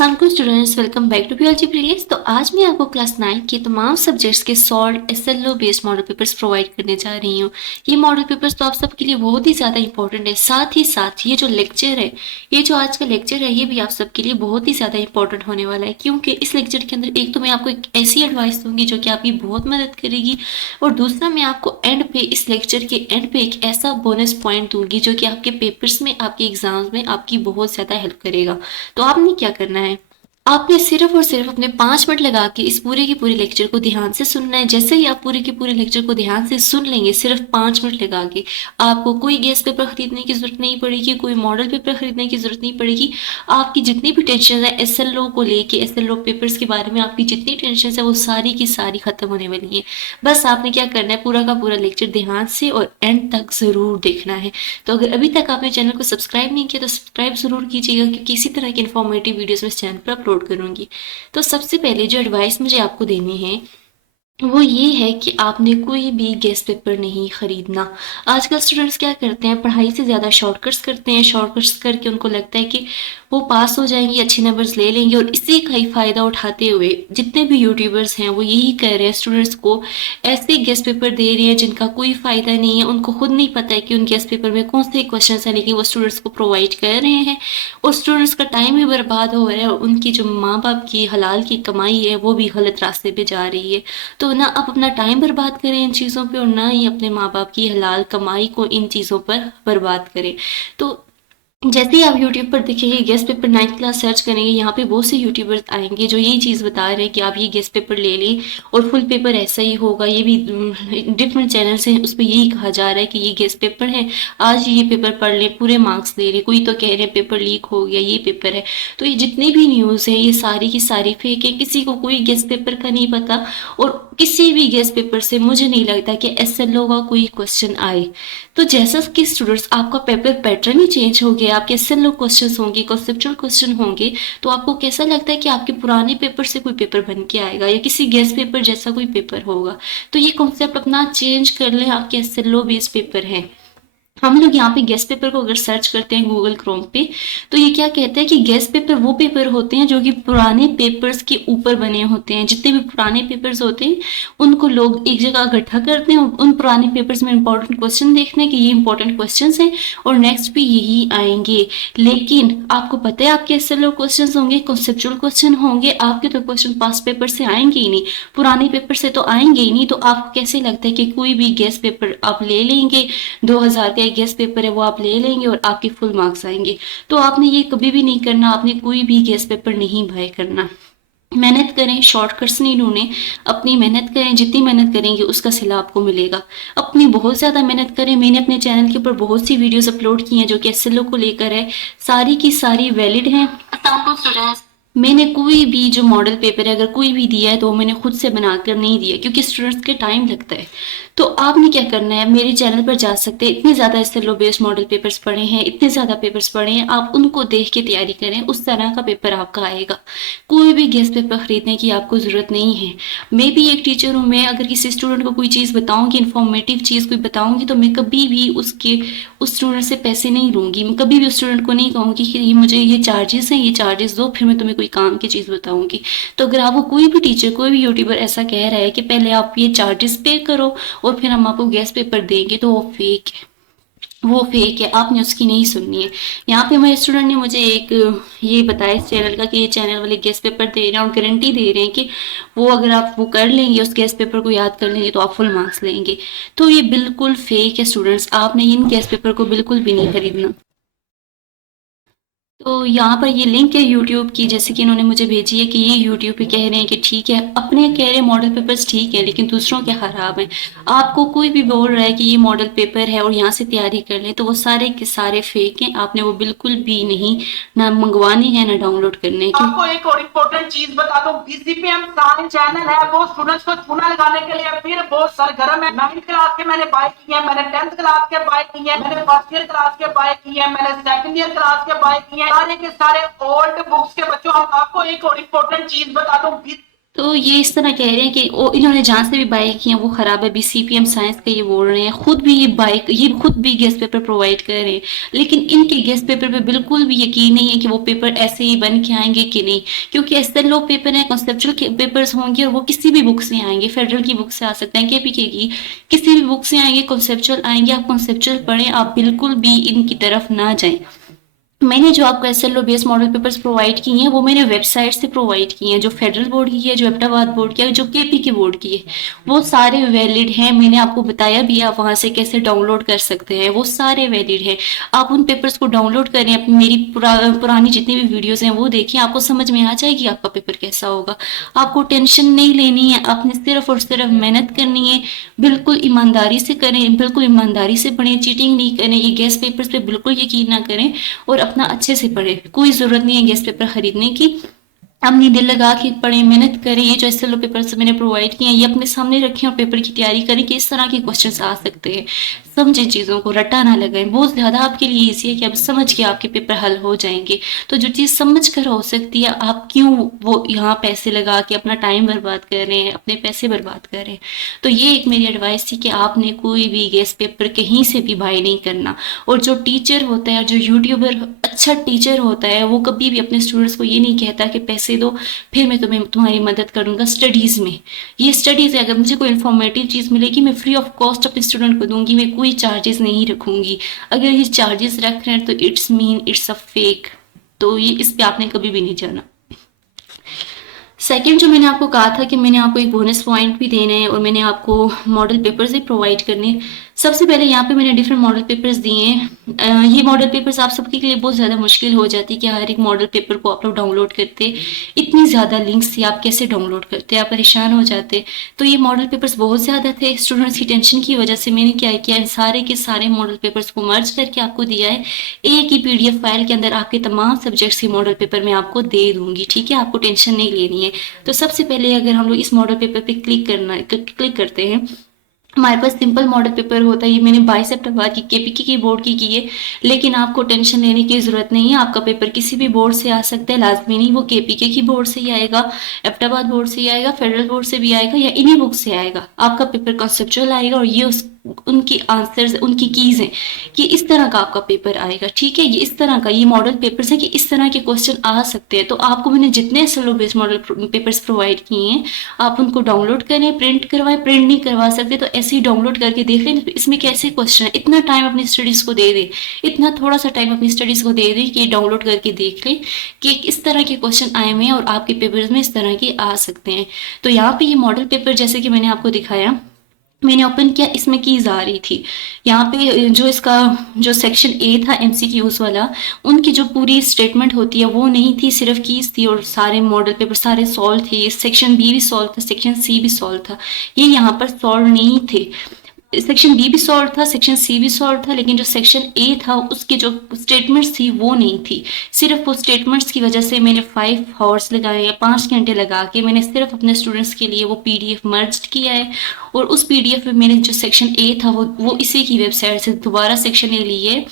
अस्सलाम वालेकुम students, welcome back to PLG prelims. तो आज मैं आपको क्लास 9 के तमाम सब्जेक्ट्स के solve SLO based model papers provide करने जा रही हूँ। ये मॉडल पेपर्स तो आप सबके लिए बहुत ही ज़्यादा इंपॉर्टेंट है। साथ ही साथ ये जो लेक्चर है, ये जो आज का लेक्चर है, ये भी आप सबके लिए बहुत ही ज़्यादा इंपॉर्टेंट होने वाला है, क्योंकि इस लेक्चर के अंदर एक तो मैं आपको एक ऐसी एडवाइस दूंगी जो कि आपकी बहुत मदद करेगी, और दूसरा मैं आपको एंड पे, इस लेक्चर के एंड पे एक ऐसा बोनस पॉइंट दूंगी जो कि आपके पेपर्स में, आपके एग्जाम्स में आपकी बहुत ज़्यादा हेल्प करेगा। तो आपने क्या करना है, आपने सिर्फ और सिर्फ अपने 5 मिनट लगा के इस पूरे के पूरे लेक्चर को ध्यान से सुनना है। जैसे ही आप पूरे के पूरे लेक्चर को ध्यान से सुन लेंगे, सिर्फ 5 मिनट लगा के, आपको कोई गेस्ट पेपर खरीदने की जरूरत नहीं पड़ेगी, कोई मॉडल पेपर खरीदने की जरूरत नहीं पड़ेगी। आपकी जितनी भी टेंशन है एसएलओ को लेके, एसएलओ पेपर्स के बारे में आपकी जितनी टेंशन है वो सारी की सारी खत्म होने वाली है। बस आपने क्या करना है, पूरा का पूरा लेक्चर ध्यान से और एंड तक जरूर देखना है। तो अगर अभी तक आपने चैनल को सब्सक्राइब नहीं किया तो सब्सक्राइब जरूर कीजिएगा, क्योंकि इसी तरह की इन्फॉर्मेटिव वीडियोस मैं इस चैनल पर अपलोड करूंगी। तो सबसे पहले जो एडवाइस मुझे आपको देनी है वो ये है कि आपने कोई भी गेस्ट पेपर नहीं खरीदना। आजकल स्टूडेंट्स क्या करते हैं, पढ़ाई से ज़्यादा शॉर्टकट्स करते हैं। शॉर्टकट्स करके उनको लगता है कि वो पास हो जाएंगे, अच्छे नंबर्स ले लेंगे, और इसी का ही फ़ायदा उठाते हुए जितने भी यूट्यूबर्स हैं वो यही कह रहे हैं, स्टूडेंट्स को ऐसे गेस्ट पेपर दे रहे हैं जिनका कोई फ़ायदा नहीं है। उनको खुद नहीं पता है कि उन गेस्ट पेपर में कौन से क्वेश्चन हैं, लेकिन वो स्टूडेंट्स को प्रोवाइड कर रहे हैं, और स्टूडेंट्स का टाइम भी बर्बाद हो रहा है, और उनकी जो माँ बाप की हलाल की कमाई है वो भी गलत रास्ते पे जा रही है। तो ना आप अपना टाइम बर्बाद करें इन चीज़ों पे, और ना ही अपने माँ बाप की हलाल कमाई को इन चीज़ों पर बर्बाद करें। तो जैसे ही आप यूट्यूब पर देखेंगे guest paper 9th class search करेंगे, यहाँ पे बहुत से यूट्यूबर्स आएंगे जो यही चीज़ बता रहे हैं कि आप ये गेस्ट पेपर ले लें और फुल पेपर ऐसा ही होगा। ये भी डिफरेंट चैनल्स हैं, उस पर यही कहा जा रहा है कि ये गेस्ट पेपर है, आज ये पेपर पढ़ लें, पूरे मार्क्स ले लें। कोई तो कह रहे हैं पेपर लीक हो गया, ये पेपर है। तो ये जितनी भी न्यूज़ है ये सारी की सारी फेक है, किसी को कोई गेस्ट पेपर का नहीं पता, और किसी भी गेस्ट पेपर से मुझे नहीं लगता कि एसएलओ का कोई क्वेश्चन आए। तो जैसा कि स्टूडेंट्स आपका पेपर पैटर्न ही चेंज हो गया, आपके एसएलओ क्वेश्चंस होंगे, कॉन्सेप्चुअल क्वेश्चन होंगे, तो आपको कैसा लगता है कि आपके पुराने पेपर से कोई पेपर बन के आएगा या किसी गेस्ट पेपर जैसा कोई पेपर होगा। तो ये कॉन्सेप्ट अपना चेंज कर लें, आपके एसएलओ बेस्ड पेपर है। हम लोग यहाँ पे गेस्ट पेपर को अगर सर्च करते हैं गूगल क्रोम पे, तो ये क्या कहते हैं कि गेस्ट पेपर वो पेपर होते हैं जो कि पुराने पेपर्स के ऊपर बने होते हैं। जितने भी पुराने पेपर्स होते हैं उनको लोग एक जगह इकट्ठा करते हैं, उन पुराने पेपर्स में इंपॉर्टेंट क्वेश्चन देखते हैं कि ये इंपॉर्टेंट क्वेश्चन हैं और नेक्स्ट भी यही आएंगे। लेकिन आपको पता है आपके एसएलओ क्वेश्चन होंगे, कॉन्सेप्चुअल क्वेश्चन होंगे, आपके तो क्वेश्चन पास पेपर से आएंगे ही नहीं, पुराने पेपर से तो आएंगे ही नहीं। तो आपको कैसे लगता है कि कोई भी गेस्ट पेपर आप ले लेंगे, 2000 का गेस्ट पेपर है वो आप ले लेंगे और आपके फुल मार्क्स आएंगे। तो आपने ये कभी भी नहीं करना, आपने कोई भी गेस्ट पेपर नहीं बाय करना। मेहनत करें, शॉर्टकट्स नहीं ढूंढें, अपनी मेहनत करें। जितनी मेहनत करेंगे उसका सिला आपको मिलेगा। अपनी बहुत ज़्यादा मेहनत करें। मैंने अपने चैनल के ऊपर बहुत सी वीडियोस अपलोड की हैं जो कि एसएलओ को लेकर है, सारी की सारी वैलिड हैं। मैंने कोई भी जो मॉडल पेपर है अगर कोई भी दिया है तो मैंने खुद से बनाकर नहीं दिया, क्योंकि स्टूडेंट्स के टाइम लगता है। तो आपने क्या करना है, मेरे चैनल पर जा सकते हैं, इतने ज़्यादा एसएलओ बेस्ड मॉडल पेपर्स पढ़े हैं, इतने ज़्यादा पेपर्स पढ़े हैं, आप उनको देख के तैयारी करें, उस तरह का पेपर आपका आएगा। कोई भी गेस्ट पेपर खरीदने की आपको ज़रूरत नहीं है। मैं भी एक टीचर हूँ, मैं अगर किसी स्टूडेंट को कोई चीज़ बताऊँगी, इन्फॉर्मेटिव चीज़ कोई बताऊँगी, तो मैं कभी भी उस स्टूडेंट से पैसे नहीं लूँगी। मैं कभी भी उस स्टूडेंट को नहीं कहूँगी कि ये मुझे ये चार्जेस हैं, ये चार्जेस दो, फिर मैं तुम्हें कोई काम की चीज़ बताऊँगी। तो अगर आपको कोई भी टीचर, कोई भी यूट्यूबर ऐसा कह रहा है कि पहले आप ये चार्जेस पे करो और फिर हम आपको गेस्ट पेपर देंगे, तो वो फेक है, वो फेक है, आपने उसकी नहीं सुननी है। यहाँ पे मेरे स्टूडेंट ने मुझे एक ये बताया इस चैनल का कि ये चैनल वाले गेस्ट पेपर दे रहे हैं और गारंटी दे रहे हैं कि वो अगर आप वो कर लेंगे, उस गेस्ट पेपर को याद कर लेंगे, तो आप फुल मार्क्स लेंगे। तो ये बिल्कुल फेक है स्टूडेंट्स, आपने इन गेस्ट पेपर को बिल्कुल भी नहीं खरीदना। तो यहाँ पर ये लिंक है यूट्यूब की, जैसे कि इन्होंने मुझे भेजी है कि ये यूट्यूब पे कह रहे हैं कि ठीक है, अपने कह रहे हैं मॉडल पेपर्स ठीक है लेकिन दूसरों के खराब हैं। आपको कोई भी बोल रहा है कि ये मॉडल पेपर है और यहाँ से तैयारी कर लें, तो वो सारे के सारे फेक हैं। आपने वो बिल्कुल भी नहीं ना मंगवाने हैं ना डाउनलोड करने की। आपको एक और इम्पोर्टेंट चीज बता दूं, बीसीपीएम साइंस चैनल है वो स्टूडेंट्स को चूना लगाने के लिए फिर बहुत सरगर्म है। 9th क्लास के मैंने बाय की है, मैंने 10th क्लास के बाय की है, मैंने फर्स्ट ईयर क्लास के बाय की है, मैंने सेकंड ईयर क्लास के बाय की है, सारे के सारे ओल्ड बुक्स के बच्चों। हम आपको एक और इम्पोर्टेंट चीज बता दूं, तो ये इस तरह कह रहे हैं कि वो इन्होंने जहाँ से भी बाय की हैं वो खराब है, बीसीपीएम साइंस का ये बोल रहे हैं, खुद भी ये खुद भी गेस्ट पेपर प्रोवाइड कर रहे हैं, लेकिन इनके गेस्ट पेपर पे बिल्कुल भी यकीन नहीं है कि वो पेपर ऐसे ही बन के आएंगे कि नहीं, क्योंकि एसएलओ पेपर है, कॉन्सेप्चुअल पेपर्स होंगे और वो किसी भी बुक से आएंगे, फेडरल की बुक से आ सकते हैं, केपीके की किसी भी बुक से आएंगे, कॉन्सेप्चुअल आएंगे। आप कॉन्सेप्चुअल पढ़ें, आप बिल्कुल भी इनकी तरफ ना जाएं। मैंने जो आपको SLO based model papers provide किए हैं वो मैंने वेबसाइट से प्रोवाइड किए हैं, जो फेडरल बोर्ड की है, जो अहमदाबाद बोर्ड की है, जो केपीके बोर्ड की है, वो सारे वैलिड हैं। मैंने आपको बताया भी है आप वहां से कैसे डाउनलोड कर सकते हैं, वो सारे वैलिड हैं। आप उन पेपर्स को डाउनलोड करें, अपनी मेरी पुरानी जितनी भी वीडियोस हैं वो देखें, आपको समझ में आ जाएगी आपका पेपर कैसा होगा। आपको टेंशन नहीं लेनी है, आपने सिर्फ और सिर्फ मेहनत करनी है, बिल्कुल ईमानदारी से करें, बिल्कुल ईमानदारी से पढ़ें, चीटिंग नहीं करें, ये गैस पेपर्स पे बिल्कुल यकीन ना करें और अपना अच्छे से पढ़े। कोई जरूरत नहीं है गैस पेपर खरीदने की, अपनी दिल लगा के पढ़ें, मेहनत करें। ये जो एसएलओ पेपर्स मैंने प्रोवाइड किए हैं ये अपने सामने रखें और पेपर की तैयारी करें कि इस तरह के क्वेश्चंस आ सकते हैं। समझें चीज़ों को, रट्टा ना लगाएं। बहुत ज़्यादा आपके लिए ईजी है कि आप समझ के आपके पेपर हल हो जाएंगे। तो जो चीज़ समझ कर हो सकती है, आप क्यों वो यहाँ पैसे लगा के अपना टाइम बर्बाद कर रहे हैं, अपने पैसे बर्बाद कर रहे हैं। तो ये एक मेरी एडवाइस थी कि आपने कोई भी गेस्ट पेपर कहीं से भी बाय नहीं करना। और जो टीचर होता है, जो यूट्यूबर अच्छा टीचर होता है, वो कभी भी अपने स्टूडेंट्स को ये नहीं कहता कि पैसे दो फिर मैं तुम्हारी मदद करूंगा स्टडीज़ में। ये स्टडीज़ है, अगर मुझे कोई इन्फॉर्मेटिव चीज़ मिलेगी मैं फ्री ऑफ कॉस्ट अपने स्टूडेंट को दूंगी, मैं कोई चार्जेस नहीं रखूंगी। अगर ये चार्जेस रख रहे हैं तो इट्स अ फेक। तो ये इस पे आपने कभी भी नहीं जाना। सेकंड जो मैंने आपको कहा था कि मैंने आपको एक बोनस पॉइंट भी देने हैं और मैंने आपको मॉडल पेपर्स भी प्रोवाइड करने हैं। सबसे पहले यहाँ पे मैंने डिफरेंट मॉडल पेपर्स दिए हैं। ये मॉडल पेपर्स आप सबके लिए बहुत ज़्यादा मुश्किल हो जाती है कि हर एक मॉडल पेपर को आप लोग डाउनलोड करते, इतनी ज़्यादा लिंक्स थी, आप कैसे डाउनलोड करते, आप परेशान हो जाते। तो ये मॉडल पेपर्स बहुत ज़्यादा थे, स्टूडेंट्स की टेंशन की वजह से मैंने क्या किया, इन सारे के सारे मॉडल पेपर्स को मर्ज करके आपको दिया है। एक ही पीडीएफ फाइल के अंदर आपके तमाम सब्जेक्ट्स के मॉडल पेपर मैं आपको दे दूंगी, ठीक है, आपको टेंशन नहीं लेनी है। तो सबसे पहले अगर हम लोग इस मॉडल पेपर पे क्लिक करते हैं, हमारे पास सिंपल मॉडल पेपर होता है। ये मैंने 22 सितंबर की केपीके की बोर्ड की है, लेकिन आपको टेंशन लेने की जरूरत नहीं है। आपका पेपर किसी भी बोर्ड से आ सकता है, लाजमी नहीं वो केपीके की बोर्ड से ही आएगा, अहमदाबाद बोर्ड से ही आएगा, फेडरल बोर्ड से भी आएगा या इन्हीं बुक से आएगा। आपका पेपर कॉन्सेप्चुअल आएगा और ये उनकी आंसर्स, उनकी कीज हैं कि इस तरह का आपका पेपर आएगा, ठीक है। ये इस तरह का, ये मॉडल पेपर्स है कि इस तरह के क्वेश्चन आ सकते हैं। तो आपको मैंने जितने SLO based model papers provide किए हैं आप उनको डाउनलोड करें, प्रिंट करवाएं। प्रिंट नहीं करवा सकते तो ऐसे ही डाउनलोड करके देख लें इसमें कैसे क्वेश्चन है। इतना टाइम अपनी स्टडीज को दे दें, इतना थोड़ा सा टाइम अपनी स्टडीज को दे दें कि डाउनलोड करके देख लें कि इस तरह के क्वेश्चन आए हुए हैं और आपके पेपर्स में इस तरह के आ सकते हैं। तो यहाँ पे ये मॉडल पेपर जैसे कि मैंने आपको दिखाया, मैंने ओपन किया, इसमें कीज आ रही थी। यहाँ पे जो इसका जो सेक्शन ए था एमसीक्यूज वाला, उनकी जो पूरी स्टेटमेंट होती है वो नहीं थी, सिर्फ कीज थी और सारे मॉडल पेपर सारे सॉल्व थे। सेक्शन बी भी सॉल्व था, सेक्शन सी भी सॉल्व था, ये यहाँ पर सॉल्व नहीं थे। सेक्शन बी भी सॉल्व था, सेक्शन सी भी सॉल्व था, लेकिन जो सेक्शन ए था उसकी जो स्टेटमेंट्स थी वो नहीं थी। सिर्फ वो स्टेटमेंट्स की वजह से मैंने 5 आवर्स लगाए या 5 घंटे लगा के मैंने सिर्फ अपने स्टूडेंट्स के लिए वो पीडीएफ मर्ज किया है। और उस पीडीएफ में मैंने जो सेक्शन ए था वो इसी की वेबसाइट से दोबारा सेक्शन ए लिए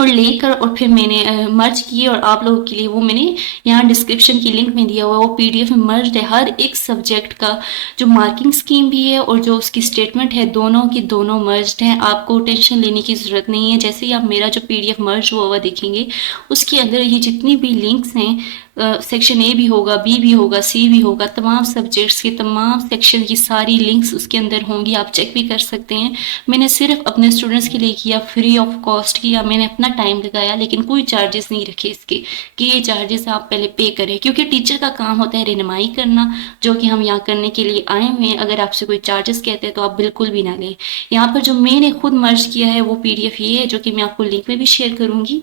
और लेकर और फिर मैंने मर्ज किए और आप लोगों के लिए वो मैंने यहाँ डिस्क्रिप्शन की लिंक में दिया हुआ है। वो पीडीएफ में मर्ज है, हर एक सब्जेक्ट का जो मार्किंग स्कीम भी है और जो उसकी स्टेटमेंट है दोनों की दोनों मर्ज हैं। आपको टेंशन लेने की ज़रूरत नहीं है। जैसे ही आप मेरा जो पीडीएफ मर्ज हुआ देखेंगे उसके अंदर ये जितनी भी लिंक्स हैं, सेक्शन ए भी होगा, बी भी होगा, सी भी होगा, तमाम सब्जेक्ट्स के तमाम सेक्शन की सारी लिंक्स उसके अंदर होंगी, आप चेक भी कर सकते हैं। मैंने सिर्फ अपने स्टूडेंट्स के लिए किया, फ्री ऑफ कॉस्ट किया, मैंने अपना टाइम लगाया, लेकिन कोई चार्जेस नहीं रखे इसके कि ये चार्जेस आप पहले पे करें, क्योंकि टीचर का काम होता है रहनुमाई करना, जो कि हम यहाँ करने के लिए आए हुए हैं। अगर आपसे कोई चार्जेस कहते हैं तो आप बिल्कुल भी ना लें। यहाँ पर जो मैंने खुद मर्ज किया है वो पीडीएफ ये है, जो कि मैं आपको लिंक में भी शेयर करूँगी।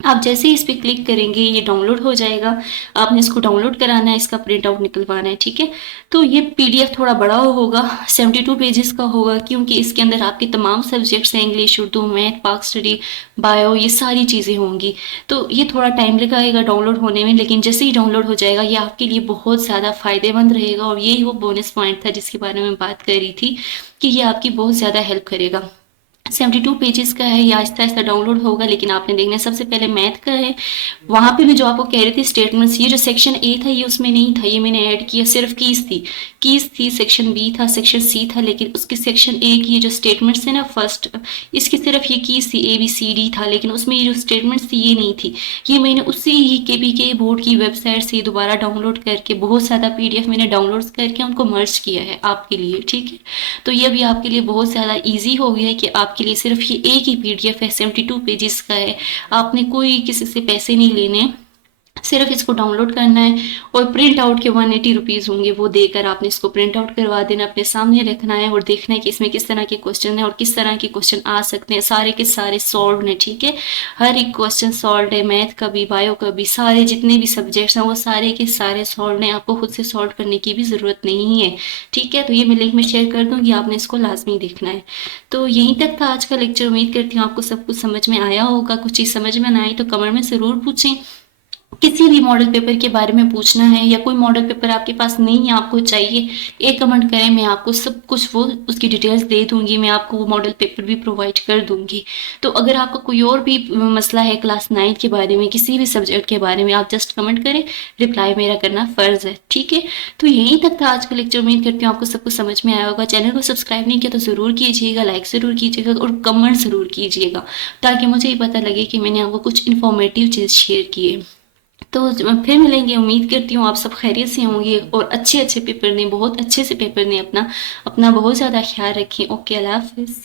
आप जैसे ही इस पर क्लिक करेंगे ये डाउनलोड हो जाएगा। आपने इसको डाउनलोड कराना है, इसका प्रिंट आउट निकलवाना है, ठीक है। तो ये पीडीएफ थोड़ा बड़ा होगा, 72 पेजेस का होगा, क्योंकि इसके अंदर आपके तमाम सब्जेक्ट्स हैं, इंग्लिश, उर्दू, मैथ, पाक स्टडी, बायो, ये सारी चीज़ें होंगी। तो ये थोड़ा टाइम लगाएगा डाउनलोड होने में, लेकिन जैसे ही डाउनलोड हो जाएगा ये आपके लिए बहुत ज़्यादा फ़ायदेमंद रहेगा। और यही वो बोनस पॉइंट था जिसके बारे में बात कर रही थी कि ये आपकी बहुत ज़्यादा हेल्प करेगा। 72 पेजेस का है, ये आहिस्ता आहिस्ता डाउनलोड होगा, लेकिन आपने देखना है सबसे पहले मैथ का है। वहाँ पे मैं जो आपको कह रही थी स्टेटमेंट्स, ये जो सेक्शन ए था ये उसमें नहीं था, ये मैंने ऐड किया, सिर्फ कीज थी, सेक्शन बी था, सेक्शन सी था, लेकिन उसके सेक्शन ए की ये जो स्टेटमेंट्स थे ना फर्स्ट, इसकी सिर्फ ये कीज थी, ए बी सी डी था, लेकिन उसमें ये जो स्टेटमेंट्स थी ये नहीं थी। ये मैंने उसी ही के बोर्ड की वेबसाइट से दोबारा डाउनलोड करके बहुत ज़्यादा पीडीएफ मैंने डाउनलोड करके उनको मर्ज किया है आपके लिए, ठीक है। तो ये भी आपके लिए बहुत ज़्यादा ईजी हो गया है कि आपके लिए सिर्फ ये एक ही पीडीएफ है, 72 पेजेस का है। आपने कोई किसी से पैसे नहीं लेने, सिर्फ इसको डाउनलोड करना है और प्रिंट आउट के 180 रुपीज़ होंगे, वो देकर आपने इसको प्रिंट आउट करवा देना, अपने सामने रखना है और देखना है कि इसमें किस तरह के क्वेश्चन हैं और किस तरह के क्वेश्चन आ सकते हैं। सारे के सारे सॉल्व हैं, ठीक है। हर एक क्वेश्चन सॉल्व है, मैथ का भी, बायो का भी, सारे जितने भी सब्जेक्ट्स हैं वो सारे के सारे सॉल्व हैं। आपको खुद से सॉल्व करने की भी ज़रूरत नहीं है, ठीक है। तो ये मैं लिंक में शेयर कर दूँगी, आपने इसको लाजमी देखना है। तो यहीं तक था आज का लेक्चर। उम्मीद करती हूँ आपको सब कुछ समझ में आया होगा। कुछ चीज़ समझ में ना आई तो कमेंट में ज़रूर पूछें। किसी भी मॉडल पेपर के बारे में पूछना है या कोई मॉडल पेपर आपके पास नहीं है, आपको चाहिए, एक कमेंट करें, मैं आपको सब कुछ वो उसकी डिटेल्स दे दूंगी, मैं आपको वो मॉडल पेपर भी प्रोवाइड कर दूंगी। तो अगर आपका कोई और भी मसला है क्लास 9 के बारे में, किसी भी सब्जेक्ट के बारे में, आप जस्ट कमेंट करें, रिप्लाई मेरा करना फ़र्ज़ है, ठीक है। तो यहीं तक था आज का लेक्चर। उम्मीद करती हूँ आपको सब कुछ समझ में आया होगा। चैनल को सब्सक्राइब नहीं किया तो ज़रूर कीजिएगा, लाइक ज़रूर कीजिएगा और कमेंट ज़रूर कीजिएगा, ताकि मुझे ये पता लगे कि मैंने आपको कुछ इन्फॉर्मेटिव चीज़ शेयर की है। तो फिर मिलेंगे। उम्मीद करती हूँ आप सब खैरियत से होंगे और अच्छे अच्छे पेपर दें, बहुत अच्छे से पेपर दें। अपना अपना बहुत ज़्यादा ख्याल रखें। ओके, अल्लाह हाफिज़।